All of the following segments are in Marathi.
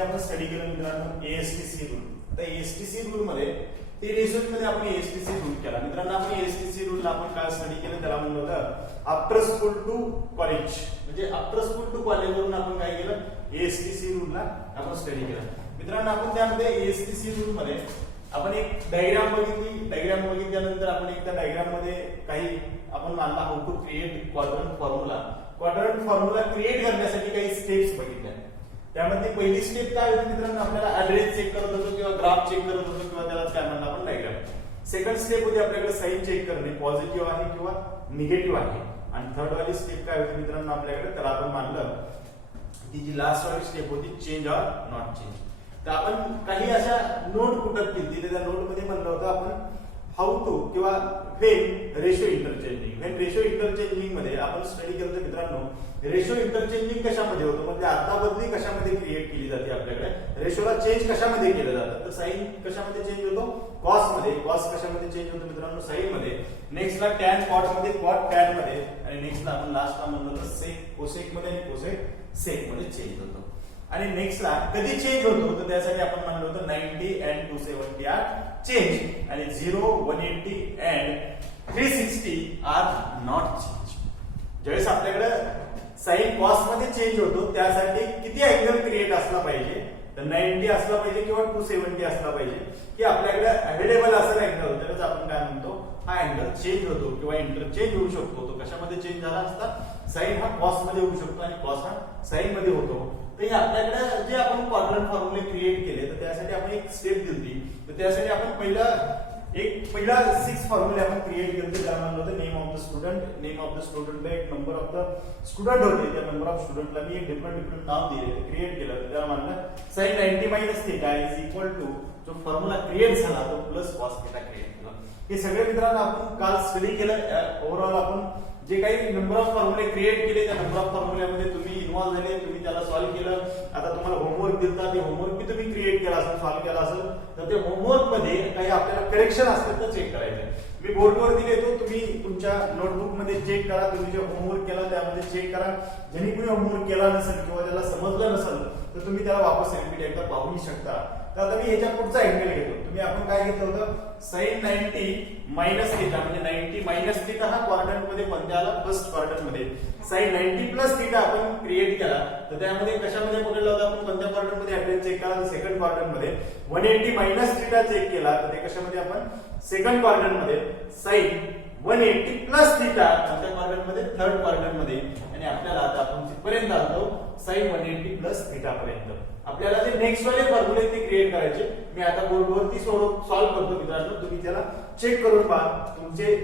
मध्ये आपण स्टडी केलं मित्रांनो एएसटीसी रूल. आता एएसटीसी रूल मध्ये ते रिसर्च मध्ये आपण एएसटीसी रूल केला मित्रांनो. आपण एएसटीसी रूल आपण काय स्टडी केलं त्याला म्हणलं होतं आफ्टर स्कूल टू कॉलेज, म्हणजे आफ्टर स्कूल टू कॉलेज वरून आपण काय केलं एएसटीसी रूलला आपण स्टडी केलं मित्रांनो. आपण त्यामध्ये एएसटीसी रूल मध्ये आपण एक डायग्राम बघितली. डायग्राम बघितल्यानंतर आपण एक त्या डायग्राम मध्ये काही आपण मानला how to create quadrant formula. Quadrant formula create करण्यासाठी काही स्टेप्स बघितल्या. त्यामध्ये पहिली स्टेप काय होती मित्रांनो, आपल्याला ऍड्रेस चेक करत होतो किंवा ग्राफ चेक करत होतो किंवा त्याला काय म्हणणार आपण डायग्राम. सेकंड स्टेप होती आपल्याकडे साइन चेक करणे, पॉझिटिव्ह आहे किंवा निगेटिव्ह आहे. आणि थर्ड वाली स्टेप काय होती मित्रांनो आपल्याकडे, त्याला आपण मानलं ती जी लास्ट वाली स्टेप होती चेंज ऑर नॉट चेंज. तर आपण काही अशा नोट पुटअप केली. त्या नोट मध्ये म्हणलं होतं आपण हाऊ टू किंवा when ratio interchanging. When ratio interchanging मध्ये आपण स्टडी केलं मित्रांनो रेशो इंटरचेंजिंग कशामध्ये होतं, म्हणजे अदलाबदली कशामध्ये क्रिएट केली जाते आपल्याकडे. रेशोला चेंज कशामध्ये केलं जातं, तर साइन कशामध्ये चेंज होतो, कॉस मध्ये. कॉस कशामध्ये चेंज होतो मित्रांनो, साइन मध्ये. नेक्स्टला टॅन कॉट मध्ये, कॉट टॅन मध्ये. आणि नेक्स्टला आपण लास्टला म्हणलं होतं सेक कोसेक मध्ये आणि कोसेक सेक मध्ये चेंज होतो. आणि नेक्स्टला कधी चेंज होतो, तर त्यासाठी आपण म्हणलं होतं 90 and 270 आर चेंज आणि 0, 180 and 360 आर नॉट चेंज. ज्यावेळेस आपल्याकडे साइन कॉस मध्ये चेंज होतो त्यासाठी किती अँगल क्रिएट असला पाहिजे, तर 90 असला पाहिजे किंवा 270 असला पाहिजे की आपल्याकडे अवेलेबल असेल अँगल. त्यावेळेस आपण काय म्हणतो हा अँगल चेंज होतो किंवा इंटरचेंज होऊ शकतो. तो कशामध्ये चेंज झाला असता, साइन हा कॉस मध्ये होऊ शकतो आणि कॉस हा साइन मध्ये होतो. तर हे आपल्याकडे जे आपण क्वाड्रंट फॉर्म्युले क्रिएट केले तर त्यासाठी आपण एक स्टेप दिली. तर त्यासाठी आपण पहिला 6 फॉर्म्युले आपण क्रिएट केले. त्याला म्हणलं होतं name of the student. Name of the स्टुडंटला एक नंबर ऑफ द स्टुडंट होते. त्या नंबर ऑफ स्टुडंटला मी एक डिफरंट नाव दिले, क्रिएट केलं. त्याला म्हणलं sine 90 minus theta is equal to जो फॉर्म्युला क्रिएट झाला तो प्लस कॉस थीटा क्रिएट केला. हे सगळे मित्रांनो आपण काल स्टडी केलं. ओव्हरऑल आपण जे काही नंबर ऑफ फॉर्म्युले क्रिएट केले त्या नंबर ऑफ फॉर्म्युल्यामध्ये तुम्ही इन्व्हॉल्व झाले, तुम्ही त्याला सॉल्व्ह केलं. आता तुम्हाला होमवर्क दिलता, ते होमवर्क बी तुम्ही क्रिएट केला असेल, सॉल्व्ह केला असेल, तर ते होमवर्क मध्ये काही आपल्याला करेक्शन असतील तर चेक करायचे. मी बोर्डवर दिले तो तुम्ही तुमच्या नोटबुक मध्ये चेक करा. तुम्ही जे होमवर्क केला त्यामध्ये चेक करा. ज्यांनी कुणी होमवर्क केला नसेल किंवा त्याला समजलं नसेल तर तुम्ही त्याला वापस रिपीट एकदा पाहू शकता. तर आता मी ह्याच्या पुढचा अँगल घेतो. तुम्ही आपण काय घेतलं होतं साइन 90 मायनस थीटा, म्हणजे 90 मायनस थीटा हा क्वाड्रंट मध्ये कोणत्या आला, फर्स्ट क्वाड्रंट मध्ये. साइन 90 प्लस थीटा आपण क्रिएट केला तर त्यामध्ये कशामध्ये पकडला होता आपण, कोणत्या क्वाड्रंट मध्ये ऍड्रेस चेक केला तर सेकंड क्वाड्रंट मध्ये. 180 मायनस थीटा चेक केला तर ते कशामध्ये आपण सेकंड क्वाड्रंट मध्ये. साइन 180 प्लस थीटा कोणत्या क्वाड्रंट मध्ये, थर्ड क्वाड्रंट मध्ये. आणि आपल्याला आता आपण तिथपर्यंत आलो साइन 180 प्लस थीटा पर्यंत. आपल्याला जे नेक्स्ट वाले फॉर्म्युले ते क्रिएट करायचे. मी आता बोर्डवरती सॉल्व्ह करतो मित्रांनो. तुम्ही त्याला चेक करून पहा. तुमचे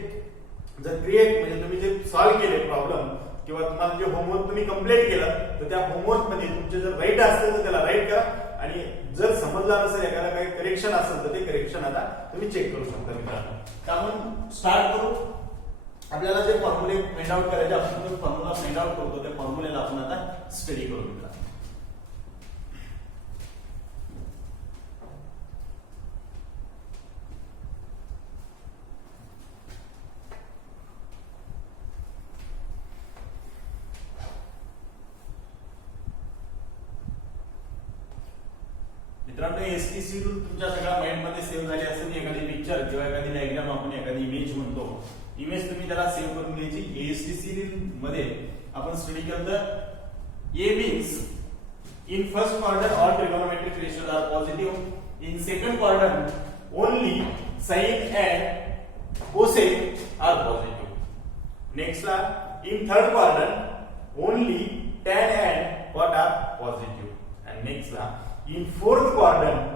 जर क्रिएट म्हणजे तुम्ही जे सॉल्व्ह केले प्रॉब्लेम किंवा तुम्हाला जे होमवर्क तुम्ही कंप्लीट केलं तर त्या होमवर्क मध्ये तुमचे जर राईट असेल तर त्याला राईट करा. आणि जर समजला नसेल एखादा काही करेक्शन असेल तर ते करेक्शन आता तुम्ही चेक करू शकता मित्रांनो. तर आपण स्टार्ट करू. आपल्याला जे फॉर्म्युले फाइंड आउट करायचे, आपण जो फॉर्म्युला फाइंड आउट करतो त्या फॉर्म्युलेला आपण आता स्टडी करू मित्रांनो. मित्रांनो एसटीसी रूल तुमच्या सगळ्या माइंड मध्ये सेव्ह झाली असेल. एखादी पिक्चर किंवा एखादी डायग्राम आपण एखादी इमेज म्हणतो, इमेज तुम्ही त्याला सेव्ह करून घ्यायची. एसटीसी रूल मध्ये आपण स्टडी केलं ए means in first quadrant all trigonometric ratios are positive. In second quadrant only sine and cosec are positive. नेक्स्टला in third quadrant only tan and cot are positive. आणि नेक्स्टला in fourth quadrant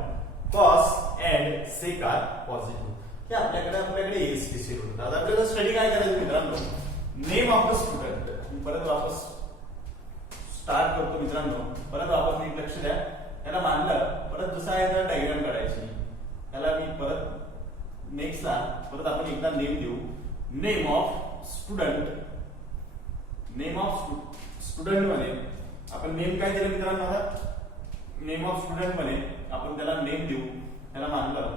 cos and sec are positive. हे आपल्याकडे एएसटीसी रूल. आता आपल्याला स्टडी काय करायचं मित्रांनो, नेम ऑफ द स्टुडंट. परत वापस स्टार्ट करतो मित्रांनो. परत वापस एक लक्ष द्या. त्याला मानलं परत जसं आहे तर डायग्राम काढायची. त्याला मी परत नेक्स्टला परत आपण एकदा नेम देऊ. Name of student. Name of student मध्ये आपण नेम काय दिलं मित्रांनो, आता नेम ऑफ स्टुडंट मध्ये आपण त्याला नेम देऊ. त्याला मानलं,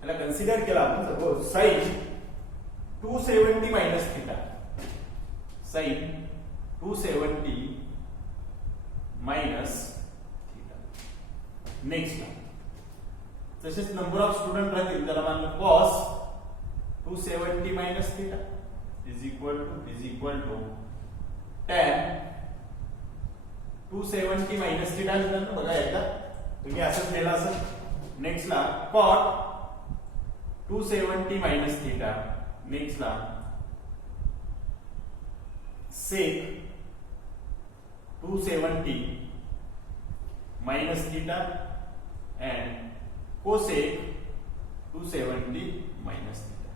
त्याला कन्सिडर केला आपण suppose sine 270 minus theta. Sine 270 minus theta. Next तसेच नंबर ऑफ स्टुडंट राहतील त्याला मानलं cos 270 minus theta is equal to tan 270 minus theta मित्रांनो बघा एकदा तुम्ही असंच लिहिलं असेल. नेक्स्ट ला cot 270 मायनस थिटा. नेक्स्ट ला sec 270 minus theta and cosec 270 minus theta.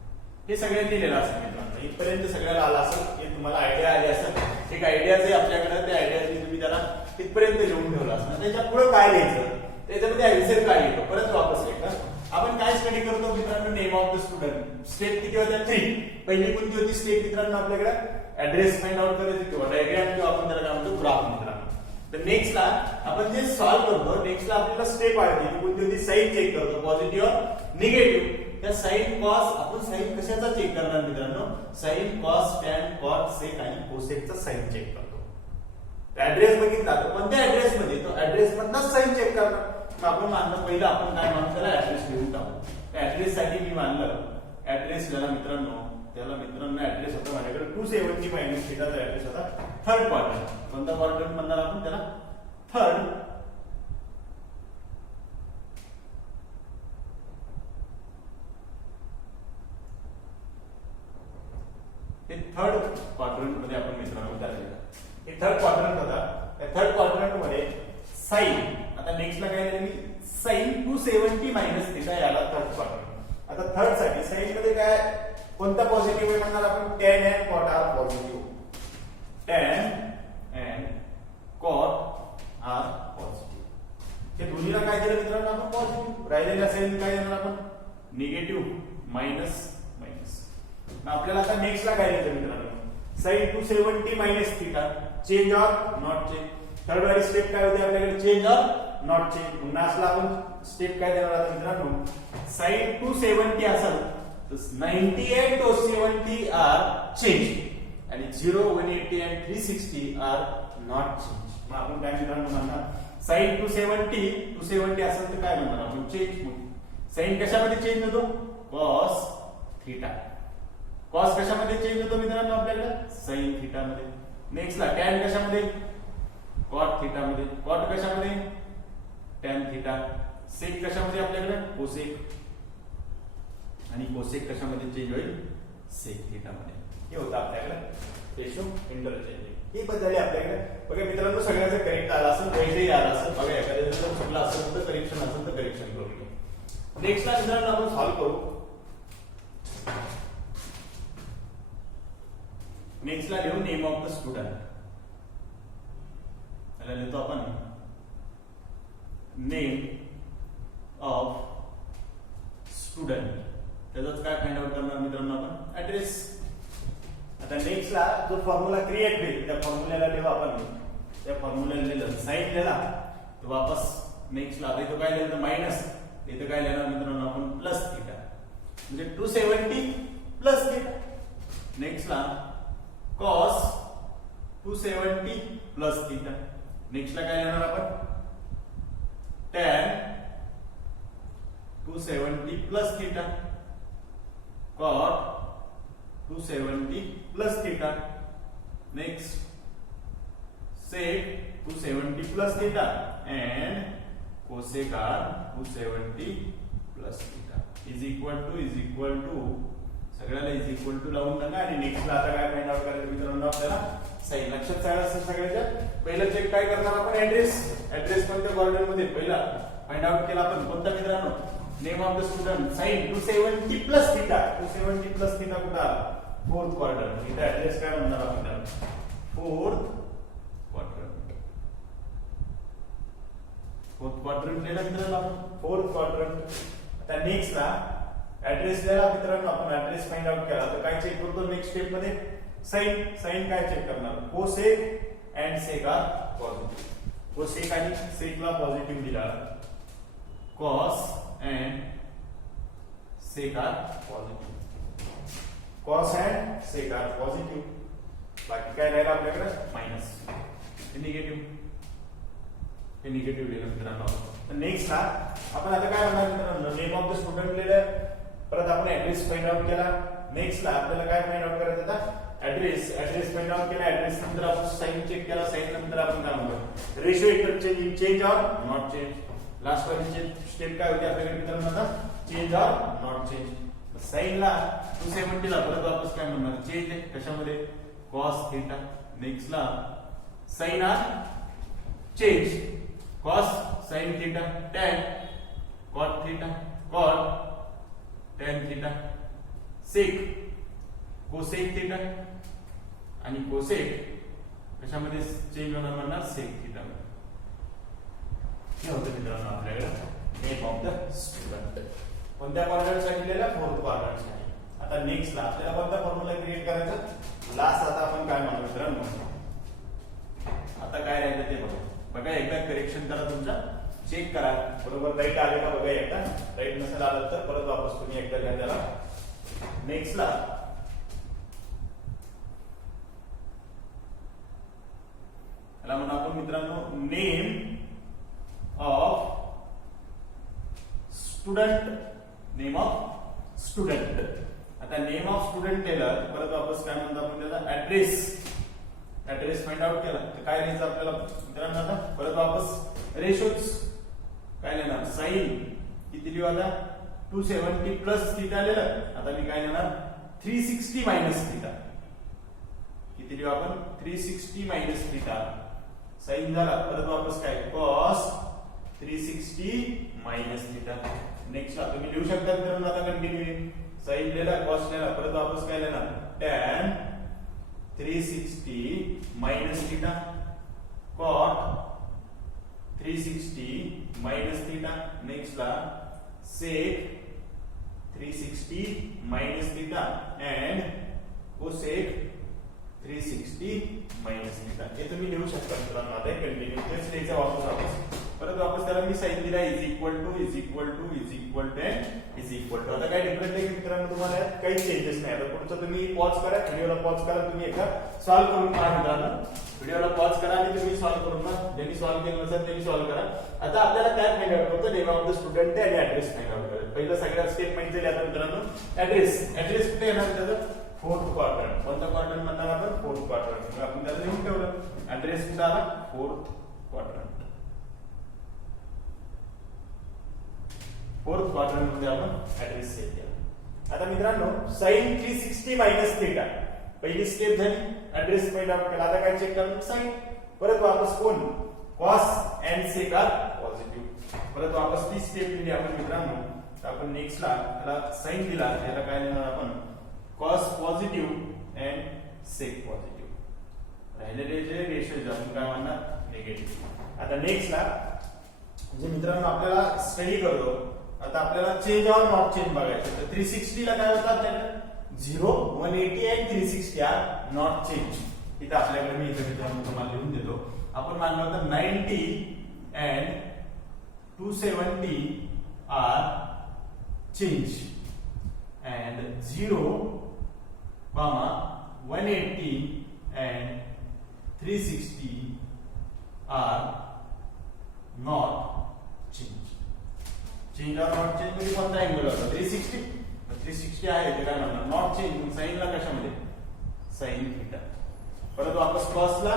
हे सगळ्यांनी लिहिलेलं असेल मित्रांनो. इथपर्यंत सगळ्याला आला असेल हे तुम्हाला आयडिया आली असेल. एक आयडिया जे आपल्याकडे त्या आयडियाची तुम्ही त्याला तिथपर्यंत लिहून ठेवला असेल. त्याच्या पुढे काय लिहायचं त्याच्यामध्ये आन्सर काय येतो परत वापस एकदा आपण काय स्टडी करतो मित्रांनो. Name of the student. Step किती होत्या 3. पहिली कोणती होती स्टेप मित्रांनो आपल्याकडे ऍड्रेस फाइंड आउट करायची किंवा डायग्राम किंवा आपण त्याला काय म्हणतो ग्राफ मित्रांनो. तर नेक्स्ट ला आपण जे सॉल्व्ह करतो नेक्स्ट ला आपल्याला स्टेप आहे ती कोणती होती साइन चेक करतो पॉझिटिव्ह और निगेटिव्ह. त्या साइन कॉस आपण साइन कशाचा चेक करणार मित्रांनो. Sine cos tan cot sec आणि कोसेकचा साइन चेक करतो. ऍड्रेस बघितला तर कोणत्या ऍड्रेस मध्ये तो ऍड्रेस मधनच साइन चेक करणार. तर आपण मानलं पहिलं आपण काय मानतो त्याला ऍड्रेस लिहून टाकू. त्या ऍड्रेस साठी मी मानलं ऍड्रेस लिहिला मित्रांनो त्याला मित्रांनो ऍड्रेस होता माझ्याकडे 270 मायनस थिटाचा ऍड्रेस होता थर्ड क्वाड्रंट. कोणता क्वाड्रंट म्हणणार आपण त्याला थर्ड. हे थर्ड क्वाड्रंट मध्ये आपण मित्रांनो त्याला हे थर्ड क्वाड्रंट होता. त्या थर्ड क्वाड्रंट मध्ये साइन आता नेक्स्ट ला काय लिहिलं मी साइन 270 मायनस थिटा याला थर्ड क्वाड्रंट. आता थर्ड साठी साइन मध्ये काय कोणता पॉझिटिव्ह आहे म्हणणार आपण tan and cot are positive. tan and cot are positive. हे दोन्हीला काय दिलं मित्रांनो आपण पॉझिटिव्ह. राहिलेल्या साइन काय देणार आपण निगेटिव्ह मायनस मायनस. आपल्याला आता नेक्स्ट ला काय द्यायचं मित्रांनो साइन 270 मायनस थिटा चेंज और नॉट चेंज. थर्ड वाली स्टेप काय होती आपल्याकडे चेंज और नॉट चेंज. पुन्हा असला आपण स्टेप काय देणार आता मित्रांनो साइन 270 असेल तर 98 और 70 आर चेंज आणि 0 180 and 360 आर नॉट चेंज. मग आपण काय मित्रांनो म्हणणार साइन 270 असेल तर काय म्हणणार आपण चेंज. साइन कशामध्ये चेंज होतो cos थीटा. cos कशामध्ये चेंज होतो मित्रांनो आपल्याकडे sin थीटा मध्ये. नेक्स्ट ला tan कशामध्ये cot थीटा मध्ये. cot कशामध्ये tan थीटा. sec कशामध्ये आपल्याकडे cosec आणि कोसेक कशामध्ये चेंज होईल सेक थीटा मध्ये. हे होतं आपल्याकडे रेशो इंटरचेंज. हे बदलले आपल्याकडे बघा मित्रांनो सगळ्याचं करेक्ट आला असेल वेगळी आला असेल बघा एखाद्या जर चुकला असेल तर करेक्शन असेल तर करेक्शन करू घ्या. नेक्स्ट ला मित्रांनो आपण सॉल्व्ह करू. नेक्स्ट ला लिहू नेम ऑफ द स्टुडंट. त्याला लिहितो आपण नेम ऑफ स्टुडंट. त्याचाच काय फाइंड आउट करणार मित्रांनो आपण ऍड्रेस. आता नेक्स्ट ला जो फॉर्म्युला क्रिएट होईल त्या फॉर्म्युल्याला लिहू आपण. त्या फॉर्म्युल्याला लिहिलं साइन लिहिला तर वापस नेक्स्ट ला इथं काय लिहिलं मायनस इथं काय लिहिणार मित्रांनो आपण प्लस थीटा म्हणजे 270 प्लस थीटा. नेक्स्ट ला cos 270 प्लस थीटा. नेक्स्ट ला काय लिहिणार आपण tan 270 plus theta cot 270 plus theta. Next sec 270 plus theta and cosec r 270 plus theta is equal to सगळ्याला is equal to लावून टाका. आणि नेक्स्ट ला आता काय फाइंड आउट करायचं मित्रांनो आपल्याला साइन. लक्षात ठेवा असेल सगळ्याच्या पहिलं चेक काय करणार आपण ऍड्रेस. ऍड्रेस कोणत्या क्वाड्रंट मध्ये पहिला फाइंड आउट केला आपण कोणता मित्रांनो name of the student sine 270 plus theta. 270 plus theta कुठे आला फोर्थ क्वाड्रंट. इथे ऍड्रेस काय म्हणणार आपण त्याला फोर्थ क्वाड्रंट. फोर्थ क्वाड्रंट लिहिला मित्रांनो आपण फोर्थ क्वाड्रंट. आता नेक्स्ट ला ऍड्रेस लिहिला मित्रांनो आपण ऍड्रेस फाइंड आउट केला तर काय चेक करतो नेक्स्ट स्टेप मध्ये साइन. साइन काय चेक करणार cosec and sec are positive. Cosec आणि सेक ला पॉझिटिव्ह दिला cos and sec are positive. cos and sec are positive. बाकी काय राहिलं आपल्याकडे मायनस निगेटिव्ह. हे निगेटिव्ह लिहिलं मित्रांनो. तर नेक्स्ट ला आपण आता काय म्हणणार मित्रांनो, नेम ऑफ द स्टुडंट लिहिलं, परत आपण ऍड्रेस फाइंड आउट केला. नेक्स्ट ला आपल्याला काय फाइंड आउट करायचं आता, ऍड्रेस फाइंड आउट केला. ऍड्रेस नंतर आपण साइन चेक केला. साइन नंतर आपण काय म्हणतो, ratio interchange, change or not change. Last वाली स्टेप काय होती आपल्याकडे मित्रांनो, आता change or not change. Sine ला 270 ला परत वापस काय म्हणणार, चेंज आहे कशामध्ये, cos थीटा. नेक्स्ट ला sine are change, cos sin theta, tan cot theta, cot tan theta, sec cosec theta आणि cosec कशामध्ये चेंज होणार म्हणणार, sec थीटा. हे होतं मित्रांनो आपल्याकडे नेम ऑफ द स्टुडंट. कोणत्या क्वाड्रंट साठी लिहिलेला, फोर्थ क्वाड्रंट साठी. आता नेक्स्ट ला आपल्याला कोणता फॉर्म्युला क्रिएट करायचा, लास्ट आता आपण काय म्हणू मित्रांनो, आता काय राहिलं ते बघा एकदा करेक्शन करा, तुमचा चेक करा बरोबर राईट आले का बघा एकदा. राईट नसेल आलं तर परत वापस तुम्ही एकदा घ्या त्याला. नेक्स्ट ला त्याला म्हणू आपण मित्रांनो name of student, name of student. आता नेम ऑफ स्टुडंट लिहिलं परत वापस काय म्हणतो आपण त्याला, ऍड्रेस फाइंड आउट केला. तर काय लिहायचं आपल्याला मित्रांनो, आता परत वापस रेशोच काय लिहिणार, साइन किती लिहू आता, 270 प्लस थीटा लिहिलं. आता मी काय लिहिणार, 360 मायनस थीटा. किती लिहू आपण, 360 मायनस थीटा. साइन झाला परत वापस काय, cos 360 मायनस थीटा. नेक्स्ट ला तुम्ही लिहू शकता मित्रांनो, आता कंटिन्यू साइन लिहिला, cos लिहिला, परत वापस काय लिहिणार, tan 360 minus theta, cot 360 minus theta. Next ला sec 360 minus theta and cosec 360 minus theta. हे तुम्ही लिहू शकता मित्रांनो. आता कंटिन्यू तेच लिहायचं वापस परत वापस त्याला मी साइन दिला, is equal to is equal to is equal to is equal to. आता काय डिफरंट आहे मित्रांनो, तुम्हाला काही चेंजेस नाही. आता पुढचं तुम्ही पॉज करा, व्हिडिओला पॉज करा, तुम्ही एकदा सॉल्व्ह करून पहा मित्रांनो. व्हिडिओला पॉज करा आणि तुम्ही सॉल्व्ह करून पहा. ज्यांनी सॉल्व्ह केलं नसेल त्यांनी सॉल्व्ह करा. आता आपल्याला काय फाइंड आउट करतो, नेम ऑफ द स्टुडंट आणि ऍड्रेस फाइंड आउट करायचं. पहिलं सगळ्या स्टेप माहिती झाली. आता मित्रांनो ऍड्रेस कुठे येणार, त्याचं फोर्थ क्वाड्रंट. कोणता क्वाड्रंट म्हणणार आपण, फोर्थ क्वाड्रंट. आपण त्याला लिहून ठेवलं, ऍड्रेस कुठे आला, फोर्थ क्वाड्रंट. फोर्थ क्वाड्रंट मध्ये आपण ऍड्रेस सेट केला. आता मित्रांनो साइन 360 मायनस थीटा पहिली स्टेप झाली, ऍड्रेस फाइंड आउट केला. आता काय चेक करणार, साइन परत वापस कोण, cos and sec are positive. परत वापस ती स्टेप दिली आपण मित्रांनो. तर आपण नेक्स्ट ला त्याला साइन दिला, त्याला काय लिहिणार आपण, cos positive and sec positive. राहिलेले जे रेशो आपण काय म्हणणार, निगेटिव्ह. आता नेक्स्ट ला म्हणजे मित्रांनो आपल्याला स्टडी करतो. आता आपल्याला चेंज ऑर नॉट चेंज बघायचं. तर 360 ला काय होतं आपल्याला, 0, 180 आणि 360 आर नॉट चेंज. इथे आपल्याकडे मी इथे मित्रांनो तुम्हाला लिहून देतो. आपण मानलं होतं 90 and 270 are change and 0, 180 and 360 are not change. Change or not change मध्ये कोणता अँगल होता, 360 आहे ते काय म्हणणार, नॉट चेंज. साइन ला कशामध्ये, साइन थीटा. परत वापस cos ला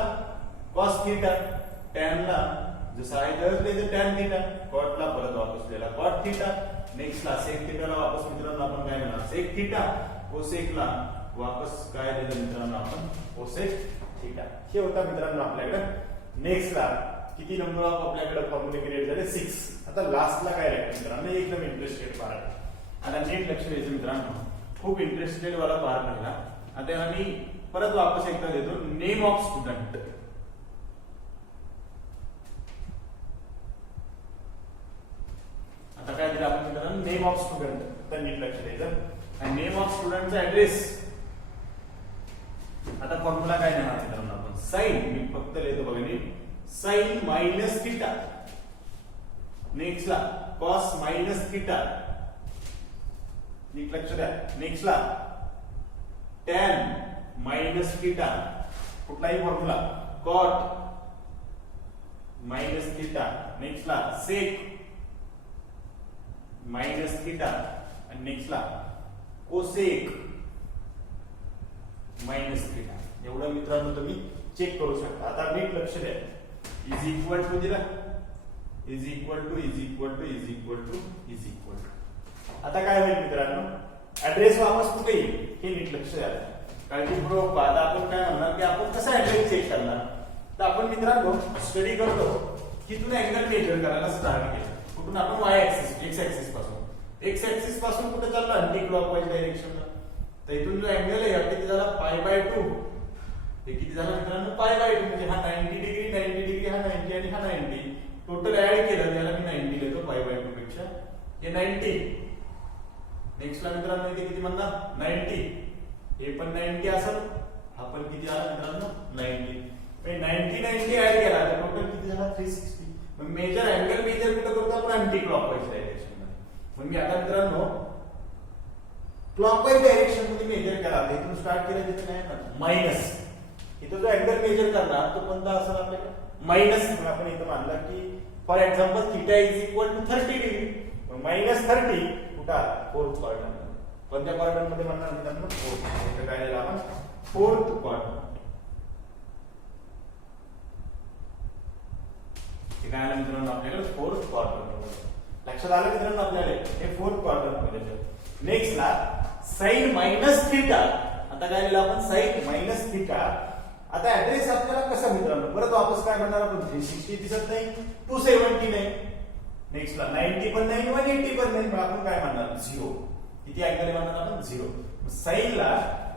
cos थीटा, tan ला जसं आहे तसं tan थीटा, cot ला परत वापस लिहिला cot थीटा. नेक्स्ट ला sec थीटा ला वापस मित्रांनो आपण काय म्हणणार, sec थीटा. cosec ला वापस काय दिलं मित्रांनो आपण, cosec थीटा. हे होता मित्रांनो आपल्याकडे. नेक्स्ट ला किती नंबर ऑफ आपल्याकडे फॉर्म्युले क्रिएट झाले, 6. आता लास्ट ला काय राहील मित्रांनो, एकदम इंटरेस्टेड पार्ट. आता नीट लक्ष द्यायचं मित्रांनो, खूप इंटरेस्टेड वाला पार्ट राहिला. आता मी परत वापस एकदा देतो, नेम ऑफ स्टुडंट. आता काय दिलं आपण मित्रांनो, नेम ऑफ स्टुडंट. तर नीट लक्ष द्यायचं. नेम ऑफ स्टुडंटचा ऍड्रेस. आता फॉर्म्युला काय देणार मित्रांनो आपण, साइन. मी फक्त लिहितो बघा नीट, साइन मायनस थीटा. नेक्स्ट ला कॉस मायनस थीटा. नीट लक्ष द्या. नेक्स्ट ला टॅन मायनस थीटा. कुठलाही formula, cot minus theta, next ला सेक माइनस थीटा आणि नेक्स्ट ला कोसेक माइनस थीटा. एवढं मित्रांनो तुम्ही चेक करू शकता. आता नीट लक्ष द्या. इज इक्वल टू दिला, is equal to is equal to is equal to is equal to. आता काय होईल मित्रांनो, ऍड्रेस वापस कुठे येईल हे नीट लक्ष द्या. काळजीपूर्वक पहा. आता आपण काय म्हणणार की आपण कसा ऍड्रेस चेक करणार. तर आपण मित्रांनो स्टडी करतो की तुम्ही अँगल मेजर करायला स्टार्ट केलं. कुठून आपण वाय ऍक्सिस एक्स ऍक्सिस पासून, एक्स ऍक्सिस पासून कुठे चाललो अँटी क्लॉकवाईज डायरेक्शनला. तर इथून जो अँगल आहे हा किती झाला π/2. हे किती झाला मित्रांनो π/2. म्हणजे हा 90 डिग्री 90 डिग्री हा 90 आणि हा 90 टोटल ऍड केलं त्याला मी 90 लिहितो π/2 पेक्षा. हे 90. नेक्स्ट ला मित्रांनो इथे किती म्हणणार 90. हे पण 90 असेल, हा पण किती आला मित्रांनो 90. म्हणजे 90 90 ऍड केला तर टोटल किती झाला 360. मग मेजर अँगल मेजर कुठे करतो आपण अँटी क्लॉकवाईज डायरेक्शन मध्ये. मग मी आता मित्रांनो क्लॉकवाईज डायरेक्शन मध्ये मेजर करा. इथून स्टार्ट केलं तिथे नाही ना मायनस. इथं जो अँगल मेजर करणार तो कोणता असेल आपल्याला मायनस. मग आपण इथं मानलं की for example theta is equal to 30 degree. मग -30 कुठं आला फोर्थ क्वाड्रंट. कोणत्या क्वाड्रंट मध्ये म्हणणार मित्रांनो फोर्थ. इथं काय लिहिलं आपण फोर्थ क्वाड्रंट. हे काय आलं मित्रांनो आपल्याला फोर्थ क्वाड्रंट. लक्षात आलं मित्रांनो आपल्याला हे फोर्थ क्वाड्रंट मध्ये. नेक्स्ट ला साइन मायनस थीटा. आता काय लिहिलं आपण साइन मायनस थीटा. आता ऍड्रेस आपल्याला कसा मित्रांनो परत वापस काय म्हणणार आपण 360 दिसत नाही, 270 नाही, नेक्स्ट ला 90 पण नाही, 180 पण नाही. मग आपण काय म्हणणार 0. किती अँगल म्हणणार आपण 0. साइन ला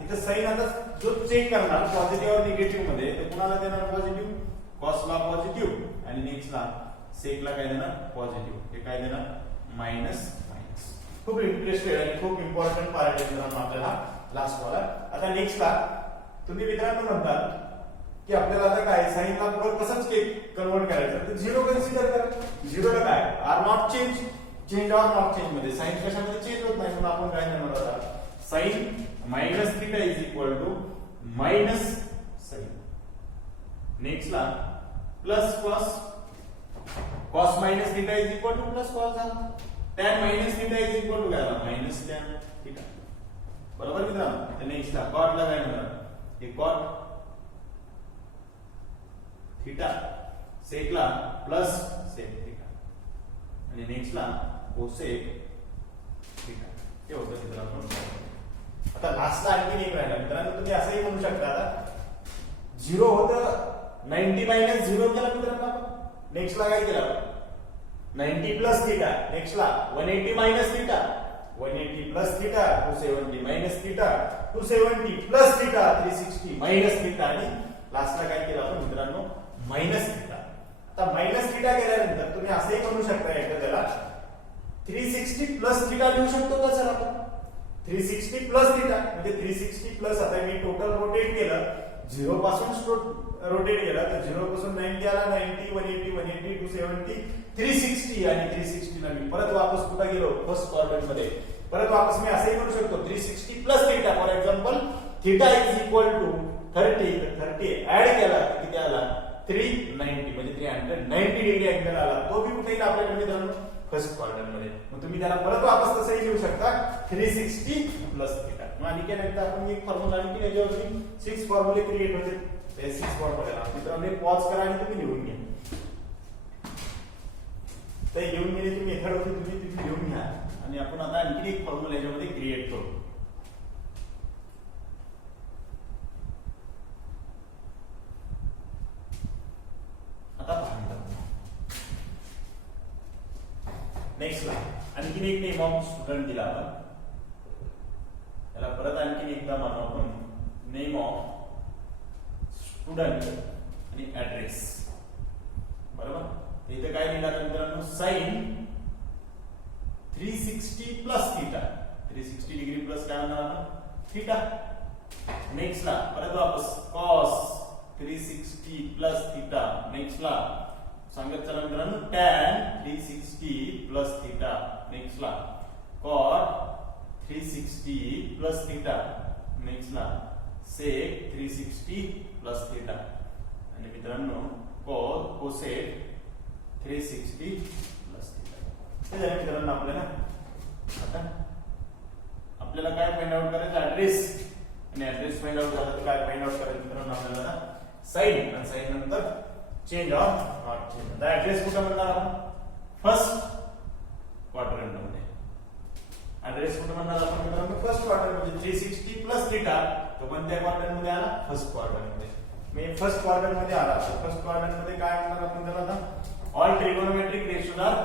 इथं साइन आता जो चेक करणार पॉझिटिव्ह और निगेटिव्ह मध्ये तर कुणाला देणार पॉझिटिव्ह, कॉसला पॉझिटिव्ह आणि नेक्स्ट ला सेकला काय देणार पॉझिटिव्ह. हे काय देणार मायनस मायनस. खूप इंटरेस्टेड आणि खूप इम्पॉर्टंट पार्ट आहे मित्रांनो आपल्याला लास्ट वाला. आता नेक्स्ट ला तुम्ही मित्रांनो म्हणतात की आपल्याला आता काय साइनला पुढे कसंच कन्वर्ट करायचं तर 0 कन्सिडर करा. 0 ला काय are not change, change or not change मध्ये साइन कशामध्ये चेंज होत नाही. म्हणून आपण काय म्हणणार आता sine minus theta is equal to minus sine. Next ला plus cos, cos minus theta is equal to plus cos झाला. tan minus theta is equal to काय आला मायनस tan थीटा. बरोबर मित्रांनो. नेक्स्ट ला कॉट ला काय म्हणणार हे कॉट थीटा. सेकला प्लस सेक थीटा आणि नेक्स्ट ला कोसेक थीटा. हे होतं मित्रांनो. आता लास्टला आणखी एक राहिला मित्रांनो. तुम्ही असंही म्हणू शकता आता 0 होतं 90 मायनस 0 केला मित्रांनो आपण. नेक्स्ट ला काय केलं 90 प्लस थीटा. नेक्स्ट ला 180 minus theta, 180 plus theta, 270 minus theta, 270 plus theta, 360 minus theta आणि लास्टला काय केलं आपण मित्रांनो मायनस थीटा. आता मायनस थीटा केल्यानंतर तुम्ही असंही म्हणू शकता एखाद्याला 360 प्लस थीटा लिहू शकतो का सर आपण. 360 प्लस थीटा म्हणजे 360 प्लस. आता मी टोटल रोटेट केलं 0 पासून रोटेट केला तर 0 पासून 90 आला, 90 180 180 270 360 आणि 360 ला मी परत वापस कुठे गेलो फर्स्ट क्वाड्रंट मध्ये. परत वापस मी असंही म्हणू शकतो 360 plus theta. For example theta is equal to 30. 30 add केला तर किती आला 390 म्हणजे 390 डिग्री अँगल आला. तो बी कुठे येईल आपल्याकडे मित्रांनो फर्स्ट क्वाड्रंट मध्ये. मग तुम्ही त्याला परत वापस तसंही लिहू शकता 360 प्लस थीटा. मग आणखी नंतर आपण एक फॉर्म्युला आणखी याच्यावरती 6 फॉर्म्युले क्रिएट होते. ते 6 फॉर्म्युला मित्रांनो पॉज करा आणि तुम्ही लिहून घ्या. ते लिहून गेले तुम्ही मेथड होती तुम्ही तिथे लिहून घ्या आणि आपण आता आणखी एक फॉर्म्युला याच्यामध्ये क्रिएट करू. आता नेक्स्ट ला आणखी एक नेम ऑफ स्टुडंट दिला आपण. त्याला परत आणखी एकदा मानू आपण नेम ऑफ स्टुडंट आणि ऍड्रेस. बरोबर. इथे काय लिहिलं मित्रांनो sine 360 plus theta. 360 degree plus काय म्हणणार थीटा. नेक्स्ट ला परत वापस कॉस 360 प्लस थीटा. नेक्स्ट ला सांगत चला मित्रांनो tan 360 प्लस थीटा. नेक्स्ट ला cot 360 प्लस थीटा. नेक्स्ट ला sec 360 प्लस थीटा आणि मित्रांनो cos cosec 360 प्लस थिटा. हे झालं मित्रांनो आपल्याला. आता आपल्याला काय फाइंड आउट करायचं, ऍड्रेस. आणि ऍड्रेस फाइंड आउट झाला तर काय फाइंड आउट करायचं मित्रांनो आपल्याला, साइन. आणि साइन नंतर चेंज ऑर नॉट चेंज. आता ऍड्रेस कुठं म्हणणार आपण, फर्स्ट क्वाड्रंट मध्ये. ऍड्रेस कुठं म्हणणार आपण मित्रांनो, फर्स्ट क्वाड्रंट मध्ये. 360 प्लस थिटा तो कोणत्या क्वाड्रंट मध्ये आला, फर्स्ट क्वाड्रंट मध्ये. मी फर्स्ट क्वाड्रंट मध्ये आला. फर्स्ट क्वाड्रंट मध्ये काय म्हणणार आपण त्याला, आता all trigonometric ratios are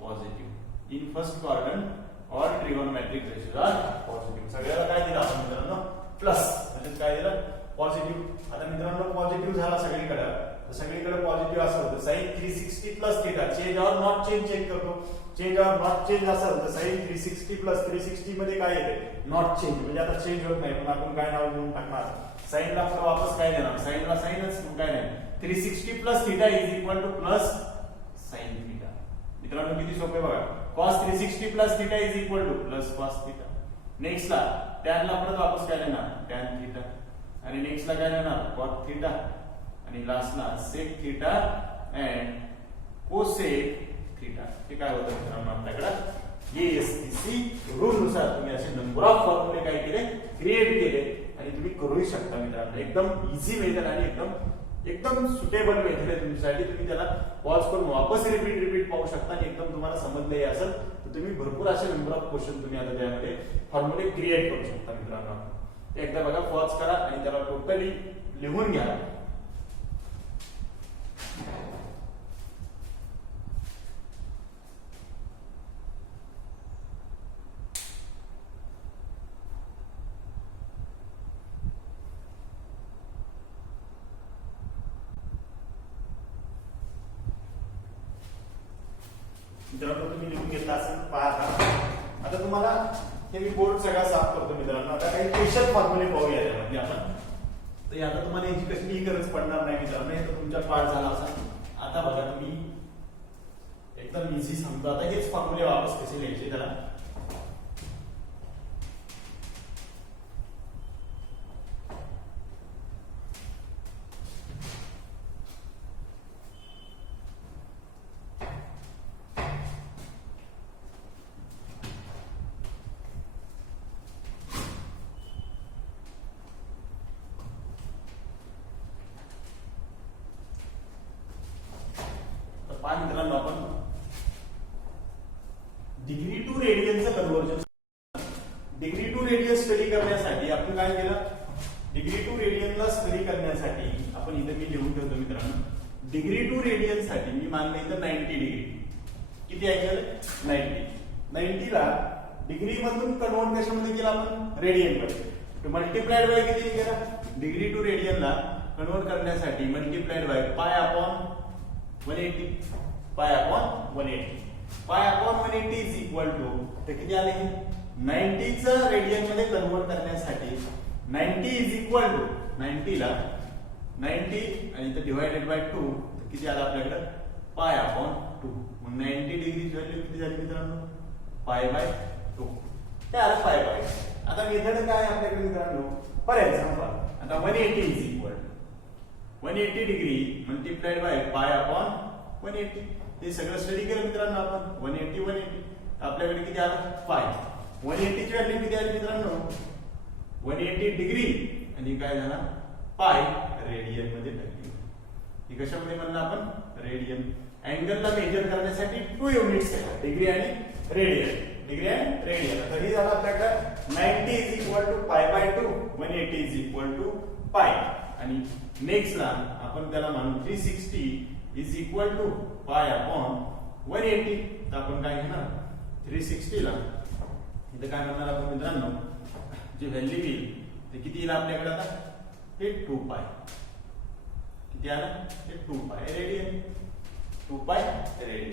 positive. In first quadrant all trigonometric ratios are positive. सगळ्याला काय दिलं आपण मित्रांनो, प्लस. म्हणजे काय दिलं, पॉझिटिव्ह. आता मित्रांनो पॉझिटिव्ह झाला सगळीकडे, सगळीकडे पॉझिटिव्ह असं होतं. Sine 360 plus theta, change or not change check करतो. चेंज ऑर नॉट चेंज असं होतं. साइन 360 प्लस 360 मध्ये काय येते, नॉट चेंज. म्हणजे आता चेंज होत नाही, पण आपण काय नाव देऊन टाकणार, साइनला वापस काय देणार, साइनला साइनच, काय नाही. 360 plus theta is equal to plus sine theta. मित्रांनो किती सोपे बघा. cos 360 plus theta is equal to plus cos theta. Next ला tan ला परत वापस काय देणार, tan थिटा. आणि नेक्स्ट ला काय देणार, cot थिटा. आणि लास्ट ला sec theta and cosec theta. हे काय होतं मित्रांनो आपल्याकडे, ASTC रूल नुसार तुम्ही असे नंबर ऑफ फॉर्म्युले काय केले, क्रिएट केले. आणि तुम्ही करूही शकता मित्रांनो. एकदम इझी मेथड आणि एकदम सुटेबल मेथड आहे तुमच्यासाठी. तुम्ही त्याला पॉज करून वापस रिपीट पाहू शकता. आणि एकदम तुम्हाला समजले असेल तर तुम्ही भरपूर असे नंबर ऑफ क्वेश्चन तुम्ही आता त्यामध्ये फॉर्म्युले क्रिएट करू शकता मित्रांनो. एकदा बघा, पॉज करा आणि त्याला टोटली लिहून घ्या. मित्रांनो तुम्ही लिहून घेतला असेल पहा. आता तुम्हाला हे मी बोर्ड सगळा साफ करतो मित्रांनो. आता काही स्पेशल फॉर्म्युले पाहूया यामध्ये आपण. तर आता तुम्हाला याची कसलीही गरज पडणार नाही मित्रांनो. हे तर तुमचा पाठ झाला असा. आता बघा तुम्ही एकदम इझी सांगतो. आता हेच फॉर्म्युले वापस कसे लिहायचे त्याला. मित्रांनो आपण डिग्री टू रेडियनचं conversion, degree to radian study करण्यासाठी आपण काय केलं, डिग्री टू रेडियनला स्टडी करण्यासाठी आपण इथे मी लिहून ठेवतो मित्रांनो. डिग्री टू रेडियन साठी मी मानले इथं 90 डिग्री. किती अँगल, 90. 90 ला डिग्री मधून कन्वर्ट कशामध्ये केलं आपण, रेडियन मध्ये. मल्टिप्लाइड बाय किती केला, डिग्री टू रेडियनला कन्वर्ट करण्यासाठी मल्टिप्लाइड बाय पाय अपॉन 180. पाय अपॉन 180. पाय अपॉन 180 इज इक्वल टू, तर किती आले, 90 चं रेडियन मध्ये कन्वर्ट करण्यासाठी 90 इज इक्वल टू 90 ला 90 आणि इथे डिवायडेड बाय 2, तर किती आलं आपल्याकडे, पाय अपॉन 2. मग 90 डिग्रीची व्हॅल्यू किती झाली मित्रांनो, पाय बाय 2. ते आलं पाय बाय. आता मेथड काय आपल्याकडे मित्रांनो, फॉर एक्झाम्पल आता 180 is equal to 180 degree multiplied by pi upon 180. हे सगळं स्टडी केलं मित्रांनो आपण. 180 आपल्याकडे किती आलं, पाय. 180 ची व्हॅल्यू किती आली मित्रांनो, 180 डिग्री आणि काय झाला, पाय रेडियन मध्ये टाकली. ही कशामध्ये म्हणलं आपण, रेडियन. अँगलला मेजर करण्यासाठी 2 युनिट्स आहेत, डिग्री आणि रेडियन. डिग्री आणि रेडियन. आता हे झालं आपल्याकडे 90 is equal to pi by 2, 180 is equal to pi. आणि नेक्स्ट ला आपण त्याला म्हणू 360 is equal to pi upon 180. तर आपण काय घेणार, 360 ला इथे काय म्हणणार आपण मित्रांनो, जी व्हॅल्यू येईल ते किती येईल आपल्याकडे, आता हे 2 पाय. किती आलं, हे 2 पाय रेडियन. 2 पाय रेडियन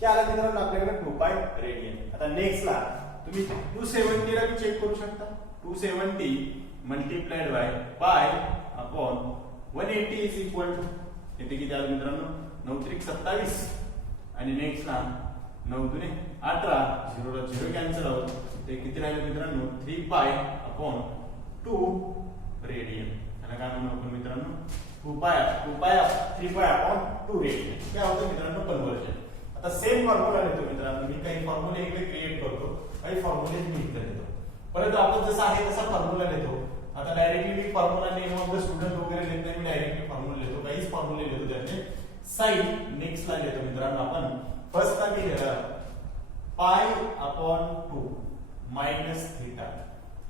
हे आलं मित्रांनो आपल्याकडे, 2 पाय रेडियन. आता नेक्स्ट ला तुम्ही 270 ला भी चेक करू शकता. 270 multiplied by pi upon 180 is equal to, इथे किती आलं मित्रांनो, 9 त्रिक 27. आणि नेक्स्ट ला 9 दुने 18, 0 ला 0 कॅन्सल आउट. ते किती राहिले मित्रांनो, 3 पाय अपॉन 2 रेडियन. त्याला काय म्हणू आपण मित्रांनो, 2 पाय 3 पाय अपॉन 2 रेडियन काय होतं मित्रांनो कन्वर्जन. आता सेम फॉर्म्युला लिहितो मित्रांनो, मी काही फॉर्म्युले इकडे क्रिएट करतो, काही फॉर्म्युले मी इकडे लिहितो. परंतु आपण जसा आहे तसा फॉर्म्युला लिहितो. आता directly me formula name of the student वगैरे लिहित नाही, मी डायरेक्टली फॉर्म्युला लिहितो, काहीच फॉर्म्युले लिहितो त्याचे. साइन नेक्स्ट ला लिहितो मित्रांनो आपण. फर्स्ट ला मी लिहिलं pi upon 2 minus theta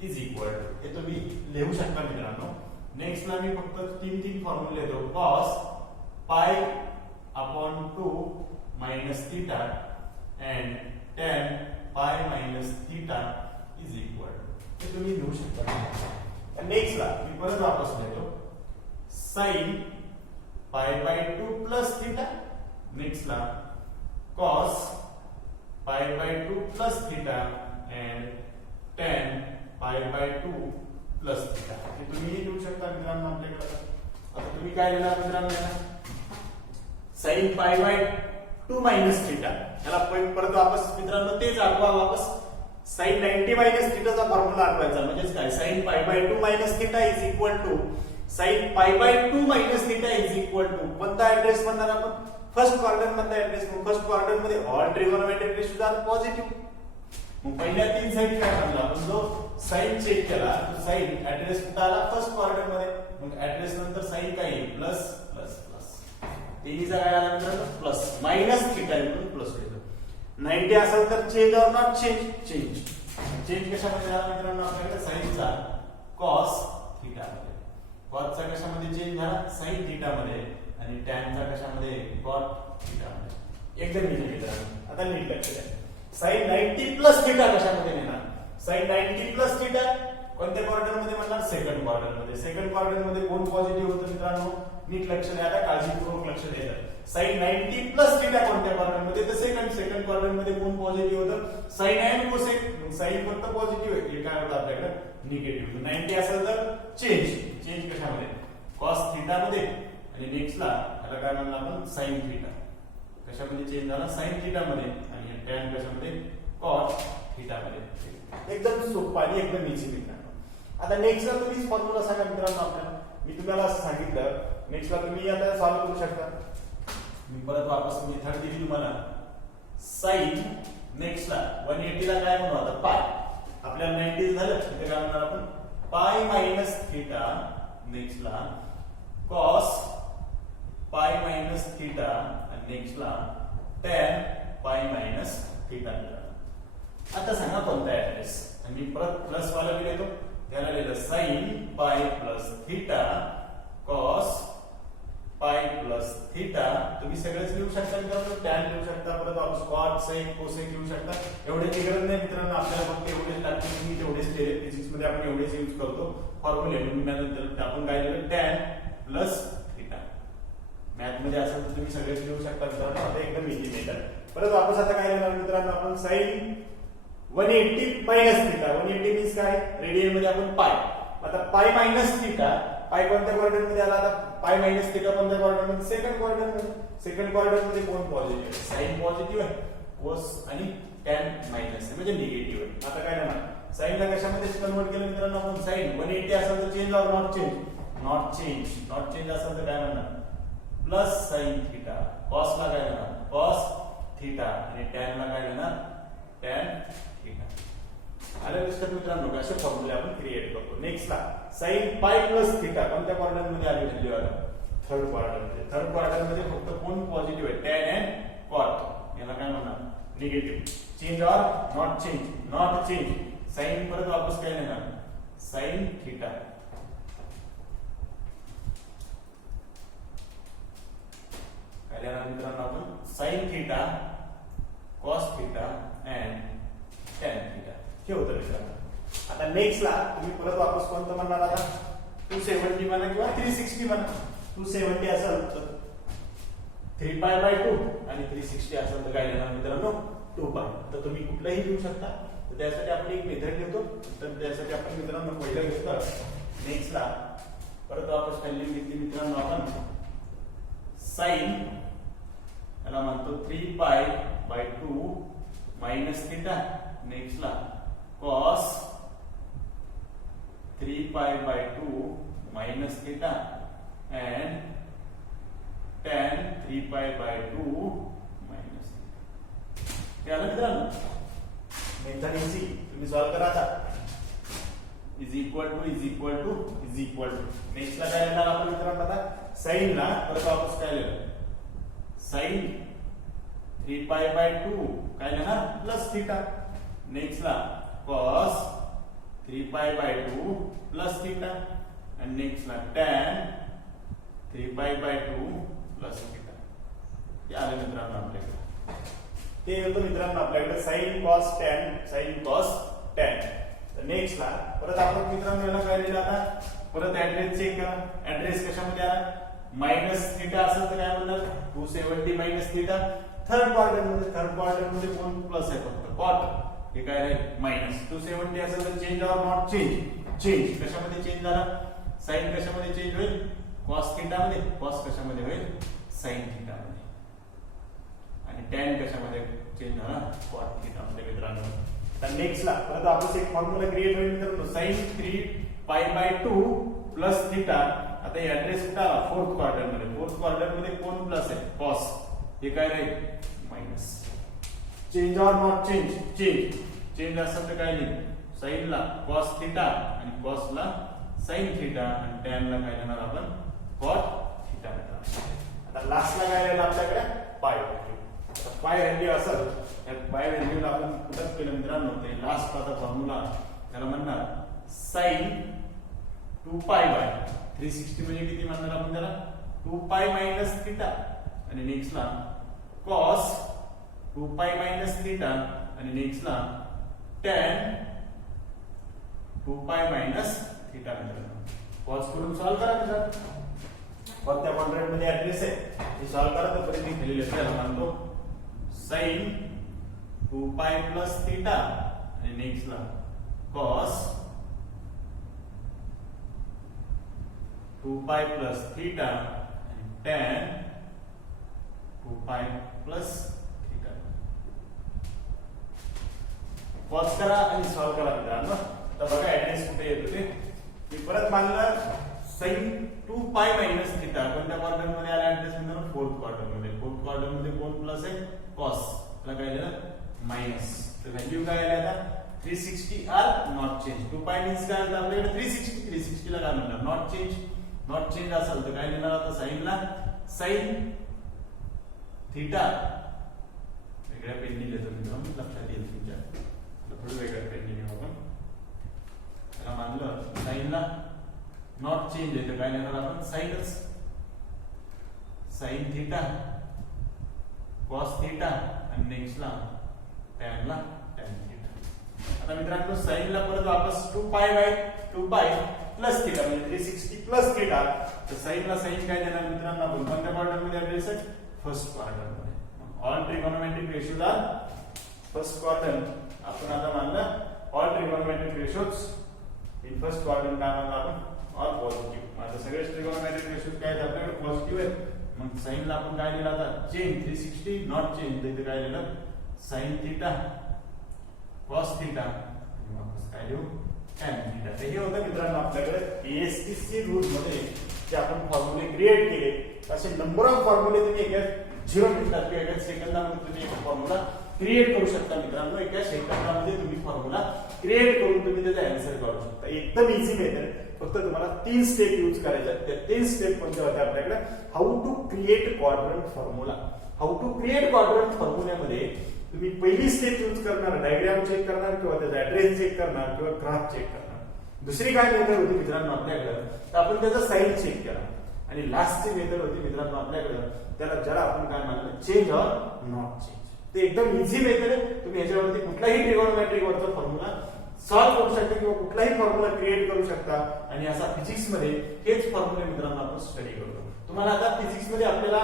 is equal to, हे तुम्ही लिहू शकता मित्रांनो. नेक्स्ट ला मी फक्त तीन फॉर्म्युले लिहितो. Cos pi upon 2 minus theta and tan pi minus theta is equal to, हे तुम्ही लिहू शकता. नेक्स्ट ला मी परत वापस लिहितो sine pi by 2 plus theta. Next ला cos pi by 2 plus theta and tan pi by 2 plus theta, हे तुम्ही लिहू शकता मित्रांनो आपल्याकडे. आता तुम्ही काय लिहिणार मित्रांनो, sign pi by 2 minus theta, याला परत वापस मित्रांनो तेच आठवा वापस. साइन 90 मायनस थीटाचा फॉर्म्युला आठवायचा, म्हणजे काय sine pi by 2 minus theta is equal to sine pi by 2 minus theta is equal to कोणता ऍड्रेस म्हणणार आपण, फर्स्ट क्वाड्रंट मधला ऍड्रेस. मग फर्स्ट क्वाड्रंट मध्ये all trigonometric ratios are positive. मग पहिल्या तीन साठी काय म्हणलं आपण, जो साइन चेक केला तो साइन ऍड्रेस कुठे आला, फर्स्ट क्वाड्रंट मध्ये. मग ऍड्रेस नंतर साइन काय येईल, प्लस प्लस प्लस. तिन्हीचा काय आला नंतर प्लस, मायनस थीटा म्हणून प्लस येतो. 90 असेल तर change or not change, change. Change कशामध्ये झाला मित्रांनो आपल्याकडे, साइनचा कॉस थीटा मध्ये. कॉसचा कशामध्ये चेंज झाला, साइन थीटा मध्ये. आणि टॅनचा कशामध्ये, कॉट थीटा मध्ये. एकदम इझी मित्रांनो. आता नीट लक्ष द्या. साइन 90 प्लस थीटा कशामध्ये येणार, साइन 90 प्लस थीटा कोणत्या क्वाड्रंट मध्ये म्हणणार, सेकंड क्वाड्रंट मध्ये. सेकंड क्वाड्रंट मध्ये कोण पॉझिटिव्ह होतं मित्रांनो, नीट लक्ष द्या, आता काळजीपूर्वक लक्ष द्या. साइन 90 प्लस थीटा कोणत्या क्वाड्रंट मध्ये, तर सेकंड क्वाड्रंट मध्ये कोण पॉझिटिव्ह होतं, साइन अँड कोसेक. साइन फक्त पॉझिटिव्ह आहे, हे काय होतं आपल्याकडे निगेटिव्ह. 90 असेल तर चेंज कशामध्ये, कॉस थीटा मध्ये. आणि नेक्स्ट ला याला काय म्हणलं आपण, साइन थीटा. कशामध्ये चेंज झाला, साइन थीटा मध्ये. आणि टॅन कशामध्ये, कॉट थीटा मध्ये. एकदम सोपा आणि एकदम इझी मित्रांनो. आता नेक्स्ट ला तुम्ही फॉर्म्युला सांगा मित्रांनो आपल्याला. मी तुम्हाला असं सांगितलं, नेक्स्ट ला तुम्ही आता सॉल्व्ह करू शकता. मी परत वापस मेथड दिली तुम्हाला. साइन नेक्स्ट ला 180 ला काय म्हणू, आता पाय. आपल्याला 90 झालं, इथे काय म्हणणार आपण, पाय मायनस थीटा. नेक्स्ट ला कॉस पाय मायनस थीटा. आणि नेक्स्ट ला tan पाय मायनस थीटा. आता सांगा कोणता ऍड्रेस. आणि मी परत प्लस वाला लिहितो, त्याला लिहिलं साइन पाय plus theta cos pi plus theta. तुम्ही सगळेच लिहू शकता मित्रांनो, टॅन लिहू शकता, परत वापस कॉट सेक कोसेक लिहू शकता. एवढ्याची गरज नाही मित्रांनो, आपल्याला फक्त एवढेच लागते. तुम्ही तेवढेच लिहिले, फिजिक्स मध्ये आपण एवढेच यूज करतो फॉर्म्युले. म्हणून आपण काय लिहिलं, टॅन प्लस थीटा. मॅथ मध्ये असेल तर तुम्ही सगळेच लिहू शकता मित्रांनो. आता एकदम इझी मेथड. परत वापस आता काय लिहिणार मित्रांनो आपण, साइन 180 मायनस थीटा. 180 मीन्स काय, रेडियन मध्ये आपण पाय. आता पाय मायनस थीटा, पाय कोणत्या क्वाड्रंट मध्ये आला, आता पाय मायनस थीटा कोणत्या क्वाड्रंट मध्ये, सेकंड क्वाड्रंट मध्ये. सेकंड क्वाड्रंट मध्ये कोण पॉझिटिव्ह आहे, साइन पॉझिटिव्ह आहे, कोस आणि टॅन मायनस आहे, म्हणजे निगेटिव्ह आहे. आता काय म्हणणार, साइनला कशामध्ये कन्वर्ट केलं मित्रांनो आपण, साइन 180 असेल तर change or not change, not change. Not change असेल तर काय म्हणणार, प्लस साइन थीटा. कॉसला काय म्हणणार, कॉस थीटा. आणि टॅनला काय म्हणणार, टॅन थीटा. आले लक्षात मित्रांनो, असे फॉर्म्युले आपण क्रिएट करतो. नेक्स्ट ला साइन पाय प्लस थीटा कोणत्या क्वाड्रंट मध्ये आली, व्हॅल्यू आली थर्ड क्वाड्रंट मध्ये. थर्ड क्वाड्रंट मध्ये फक्त कोण पॉझिटिव्ह आहे, टॅन अँड कॉट. याला काय म्हणणार, negative. Change or not change, not change. Sign परत वापस काय लिहिणार, साइन थीटा. काय लिहिणार मित्रांनो आपण, sine theta cos theta and tan theta. हे होतं मित्रांनो. आता नेक्स्ट ला तुम्ही परत वापस कोणतं म्हणणार, आता 270 म्हणा किंवा 360 म्हणा. 270 असेल तर 3 पाय बाय 2 आणि 360 असेल तर काय लिहिणार मित्रांनो, 2 पाय. तर तुम्ही कुठलाही घेऊ शकता. तर त्यासाठी आपण एक मेथड घेतो. तर त्यासाठी आपण मित्रांनो पहिलं घेतो. नेक्स्ट ला परत वापस व्हॅल्यू घेतली मित्रांनो आपण, साइन याला म्हणतो 3 pi by 2 minus theta. Next ला cos 3 pi by 2 minus theta and tan 3π/2 minus हे आलं मित्रांनो. मेथड इझी, तुम्ही सॉल्व करा आता. इज इक्वल टू नेक्स्ट ला काय लिहिणार आपण मित्रांनो? आता साइन ला परत वापस काय लिहिलं? साइन 3π/2 काय लिहिणार? Plus theta. नेक्स्ट ला cos 3π/2 प्लस थीटा आणि नेक्स्ट ला tan 3π/2 प्लस थीटा. हे आले मित्रांनो आपल्याकडे. ते होतं मित्रांनो आपल्याकडे sin cos tan. तर नेक्स्ट ला परत आपण मित्रांनो याला काय लिहिलं? आता परत ऍड्रेस चेक करा. ऍड्रेस कशामध्ये आला? मायनस थीटा असेल तर काय म्हणणार? 270 मायनस थीटा. थर्ड क्वाड्रंट मध्ये कोण प्लस आहे? फक्त कॉट. हे काय आहे? मायनस. 270 असेल तर चेंज ऑर नॉट चेंज कशामध्ये चेंज झाला? साइन कशामध्ये चेंज होईल? कॉस थीटा मध्ये. कॉस कशामध्ये होईल? साइन थीटा मध्ये. आणि टॅन कशामध्ये चेंज झाला? कॉट थीटा मध्ये मित्रांनो. तर नेक्स्ट ला परत आपण एक फॉर्म्युला क्रिएट होईल मित्रांनो. sin 3π/2 plus theta. आता हे ऍड्रेस कुठे आला? फोर्थ क्वाड्रंट मध्ये कोण प्लस आहे? कॉस. हे काय राहील? Minus. Change or not change असेल तर काय लिहिलं? साइन ला कॉस थीटा आणि कॉस ला साइन थीटा आणि टॅन ला काय लिहिणार आपण? Cot theta. आता लास्ट ला काय राहिलं आपल्याकडे? पाय व्हॅल्यू. पाय व्हॅल्यू असेल त्या पाय व्हॅल्यूला आपण कुठं केलं मित्रांनो? ते लास्ट आता फॉर्म्युला त्याला म्हणणार साइन 2π/360 म्हणजे किती म्हणणार आपण त्याला? 2π मायनस थीटा आणि नेक्स्ट ला cos 2π मायनस थीटा आणि नेक्स्ट ला tan 2π मायनस थीटा मित्रांनो. cos करून सॉल्व करा मित्रांनो. कोणत्या क्वाड्रंट मध्ये ऍड्रेस आहे हे सॉल्व करा. तर पर्यंत दिलेले आहे त्याला म्हणतो sin 2π प्लस थीटा आणि नेक्स्ट ला cos 2π प्लस थीटा आणि tan 2π प्लस थीटा. कॉस करा आणि सॉल्व करा मित्रांनो. तर बघा ऍड्रेस कुठे येतो ते. मी परत मानलं sin 2π मायनस थीटा कोणत्या क्वाड्रंट मध्ये आला? ऍड्रेस मित्रांनो फोर्थ क्वाड्रंट मध्ये कोण प्लस आहे? कॉस. त्याला काय लिहिलं? मायनस. तर व्हॅल्यू काय आली आता? 360 आर नॉट चेंज. 2π मीन्स काय आलं आपल्याकडे? 360 ला काय म्हणणार? नॉट चेंज असेल तर काय लिहिणार? आता साइन ला साइन थीटा वेगळ्या पेनने लिहितो मित्रांनो. लक्षात येईल तुमच्या. थोडं वेगळ्या पेनने लिहू आपण. त्याला मानलं साइन ला नॉट चेंज आहे तर काय लिहिणार आपण? साइनच. साइन थीटा कॉस थीटा आणि नेक्स्ट ला टॅन थीटा. आता मित्रांनो साइन ला परत वापस 2π प्लस थीटा म्हणजे 360 प्लस थीटा. तर साइन ला साइन काय देणार मित्रांनो? आपण कोणत्या क्वाड्रंट मध्ये ऍड्रेस आहे? फर्स्ट क्वाड्रंट मध्ये. All trigonometric ratios are first quadrant. आपण आता मानलं all trigonometric ratios in first quadrant काय मानलं आपण? All positive. आता सगळे ट्रिगोनोमेट्रिक रेशोज काय आहेत आपल्याकडे? पॉझिटिव्ह आहेत. मग साइन ला आपण काय लिहिलं? आता चेंज 360 नॉट चेंज. तर इथे काय लिहिलं? साइन थीटा कॉस थीटा आणि वापस काय लिहू? tan theta. तर हे होतं मित्रांनो आपल्याकडे एएसटीसी रूल मध्ये जे आपण फॉर्म्युले क्रिएट केले. असे नंबर ऑफ फॉर्म्युले तुम्ही एका 0 मिनिटात किंवा एका सेकंदामध्ये तुम्ही एक फॉर्म्युला क्रिएट करू शकता मित्रांनो. एका सेकंदामध्ये तुम्ही फॉर्म्युला क्रिएट करून तुम्ही त्याचा आन्सर काढू शकता. एकदम इझी मेथड. फक्त तुम्हाला 3 स्टेप यूज करायचे आहेत. त्या 3 स्टेप कोणत्या होत्या आपल्याकडे? How to create quadrant formula. How to create quadrant फॉर्म्युल्यामध्ये तुम्ही पहिली स्टेप यूज करणार डायग्राम चेक करणार किंवा त्याचा ऍड्रेस चेक करणार किंवा ग्राफ चेक करणार. दुसरी काय मेथड होती मित्रांनो आपल्याकडे? तर आपण त्याचा साइन चेक केला. आणि लास्टची मेथड होती मित्रांनो आपल्याकडे त्याला आपण काय म्हणलं? Change or not change. ते एकदम इझी मेथड आहे. तुम्ही याच्यावरती कुठलाही ट्रिगोनोमेट्रिक वरचा फॉर्म्युला सॉल्व करू शकता किंवा कुठलाही फॉर्म्युला क्रिएट करू शकता. आणि असा फिजिक्स मध्ये हेच फॉर्म्युले मित्रांनो आपण स्टडी करतो. तुम्हाला आता फिजिक्स मध्ये आपल्याला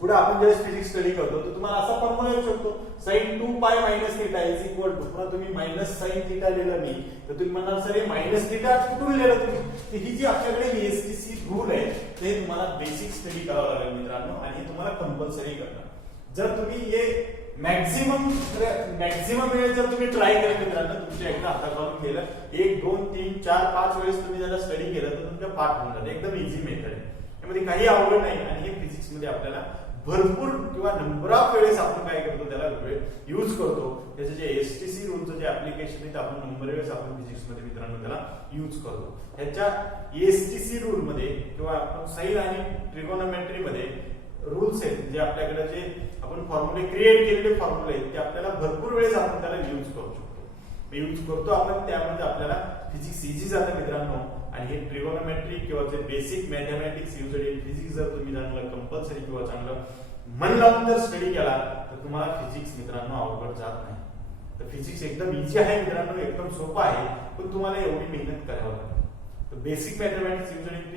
पुढे आपण ज्यावेळेस फिजिक्स स्टडी करतो तर तुम्हाला असा फॉर्म्युला येऊ शकतो sin 2π minus theta is equal to. पुन्हा तुम्ही मायनस साइन थीटा लिहिलं मी तर तुम्ही म्हणाल सर हे मायनस थीटा कुठून लिहिलं तुम्ही? तर ही जी आपल्याकडे एएसटीसी रूल आहे ते तुम्हाला बेसिक स्टडी करावं लागेल मित्रांनो आणि हे तुम्हाला कंपल्सरी करणार. जर तुम्ही हे मॅक्झिमम वेळेस जर तुम्ही ट्राय केलं मित्रांनो, तुमच्या एकदा हाताखालून केलं 1 2 3 4 5 वेळेस तुम्ही त्याला स्टडी केलं तर तुमच्या पाठ होऊन जाते. एकदम इझी मेथड आहे, त्यामध्ये काही अवघड नाही. आणि हे फिजिक्स मध्ये आपल्याला भरपूर किंवा नंबर ऑफ वेळेस आपण काय करतो, त्याला यूज करतो. त्याचे जे एसटीसी रूलचं जे ऍप्लिकेशन आहे ते आपण नंबर वेळेस आपण फिजिक्स मध्ये मित्रांनो त्याला यूज करतो. ह्याच्या एसटीसी रूल मध्ये किंवा आपण साइन आणि ट्रिगोनोमेट्री मध्ये रूल्स आहेत, जे आपल्याकडे जे आपण फॉर्म्युले क्रिएट केलेले फॉर्म्युले आहेत ते आपल्याला भरपूर वेळेस आपण त्याला यूज करू शकतो. यूज करतो आपण, त्यामध्ये आपल्याला फिजिक्स इझी जातं मित्रांनो. आणि हे ट्रिगोनोमेट्री किंवा जे basic mathematics use in physics जर तुम्ही चांगलं कंपल्सरी किंवा चांगलं मन लावून जर स्टडी केला तर तुम्हाला फिजिक्स मित्रांनो अवघड जात नाही. तर फिजिक्स एकदम इझी आहे मित्रांनो, एकदम सोपं आहे, पण तुम्हाला एवढी मेहनत करावी लागते. तर basic mathematics use in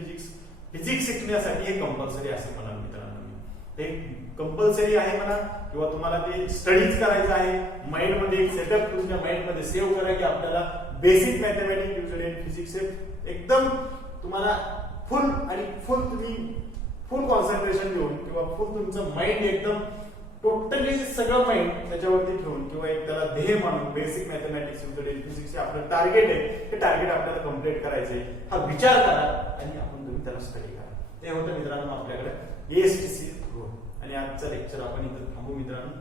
physics शिकण्यासाठी हे कंपल्सरी असे म्हणा मित्रांनो. ते कंपल्सरी आहे म्हणा, किंवा तुम्हाला ते स्टडीज करायचं आहे. माइंड मध्ये एक सेटअप तुमच्या माइंड मध्ये सेव्ह करा की आपल्याला basic mathematics use in physics एकदम तुम्हाला तुम्ही फुल कॉन्सन्ट्रेशन घेऊन किंवा फुल तुमचं माइंड एकदम टोटली सगळं माइंड त्याच्यावरती ठेवून किंवा एक त्याला ध्येय मानून basic mathematics use in physics आपलं टार्गेट आहे, ते टार्गेट आपल्याला कम्प्लीट करायचंय हा विचार करा आणि आपण तुम्ही त्याला स्टडी करा. ते होतं मित्रांनो आपल्याकडे एएसटीसी रूल. आणि आजचं लेक्चर आपण इथं थांबू मित्रांनो.